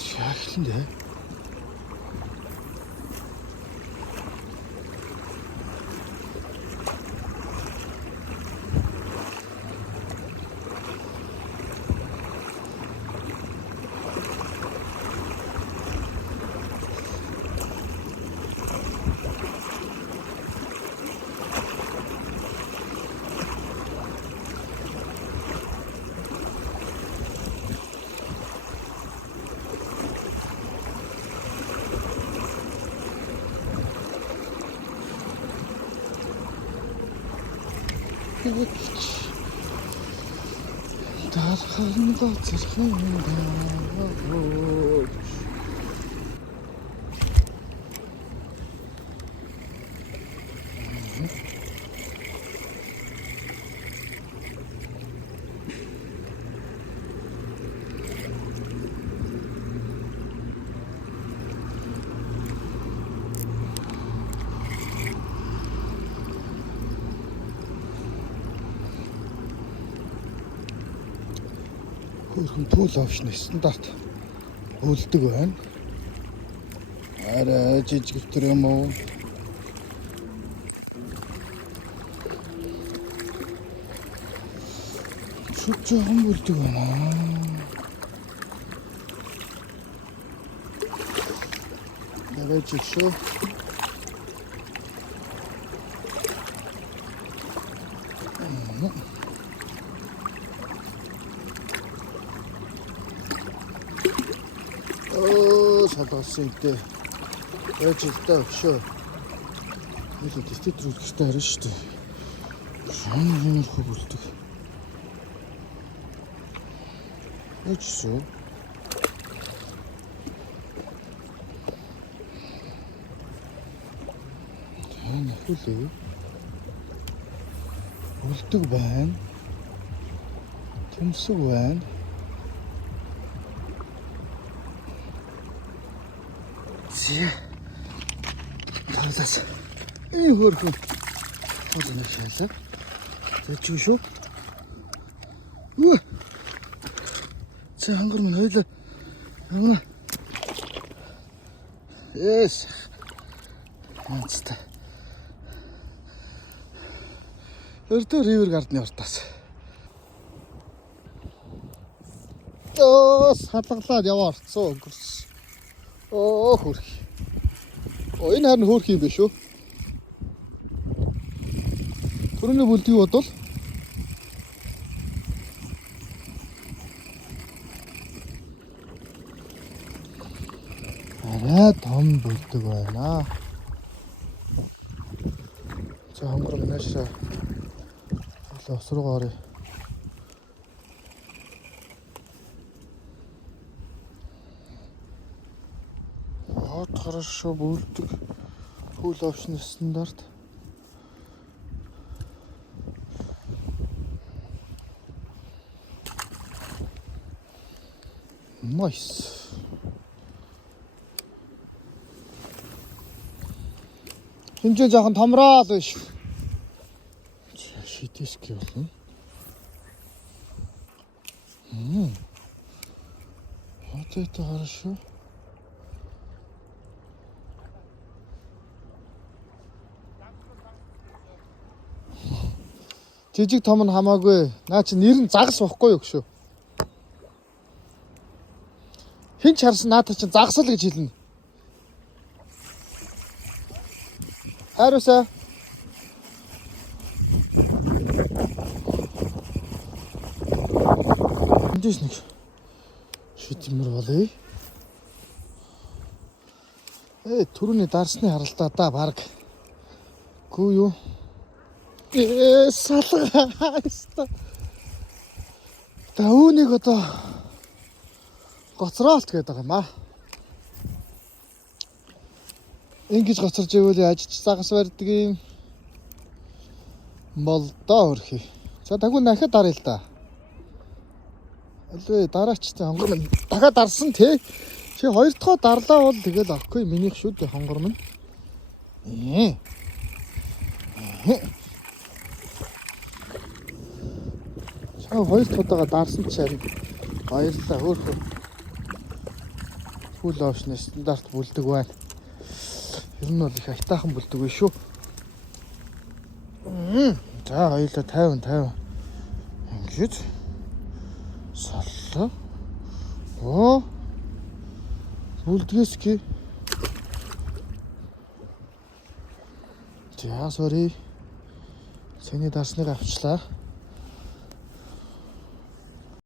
Шахилнэ. Дархан бацархан даа. Хөрхөн түүл авшны стандарт үлдэг байна. Арай жижигтэр юм уу? Жоохон үлдэг байна. Арай жижиг. Салгасан дээ. Ээжэлтэй өгшөө. Илүү дэвтэр үлдэхтэй харин шүү дээ. Шон хөвөлдөг. Ээжсүү. Энэ хөлөө. Үлдэг байна. Төмсөг байна. Талаас энэ хөрхөн одоо нэшээсэ зэчүү шүү. Цаа хангар минь хоёлаа явна. Эс. Манцтай. Өртөө ривер гардны ортоос. Салгалаад яваарцсан өнгөрс. Хөрх. Энэ харин хөөх юм биш үү? Түрүүний бүлдгийг бодвол арай том бүлдэг байна. За хонгор манайшаа осроо гарыг. Вот хорошо бүлдэг. Фул опшн стандарт. Nice. Хэмжээ жоохон томроо л биш. Шидэск болно. Вот это хорошо. Жижиг том нь хамаагүй. Наа чи нэр нь загас واخгүй юу гшүү. Хин ч харсан наата чи загасл гэж хэлнэ. Хариусаа. Эндээс нэг шитмэр болъё. Түрүүний дарсны харалтаа да баг. Гүү юу? Салгаа. Та үүнийг одоо гоцроолт гэдэг юм аа. Ингэж гоцорж ивэл ажиж загас барьдаг юм бол доо хөрхий. За таггүй дахиад даръя л да. Алвэ дараачтай хонгор минь дахиад дарсан тий. Чи хоёр дахь дарлаа бол тэгэл авахгүй минийх шүү дээ хонгор минь. Чаа хоёр дахь удаага дарсан ч харин баярлалаа хөөхөө. full option стандарт бүлдэг байна. Ер нь бол их айтаахан бүлдэг байх шүү. За хоёулаа 50. Ингэж соллоо. Оо. Бүлдгээс ки. За sorry. Цэний дарсныг авчлаа.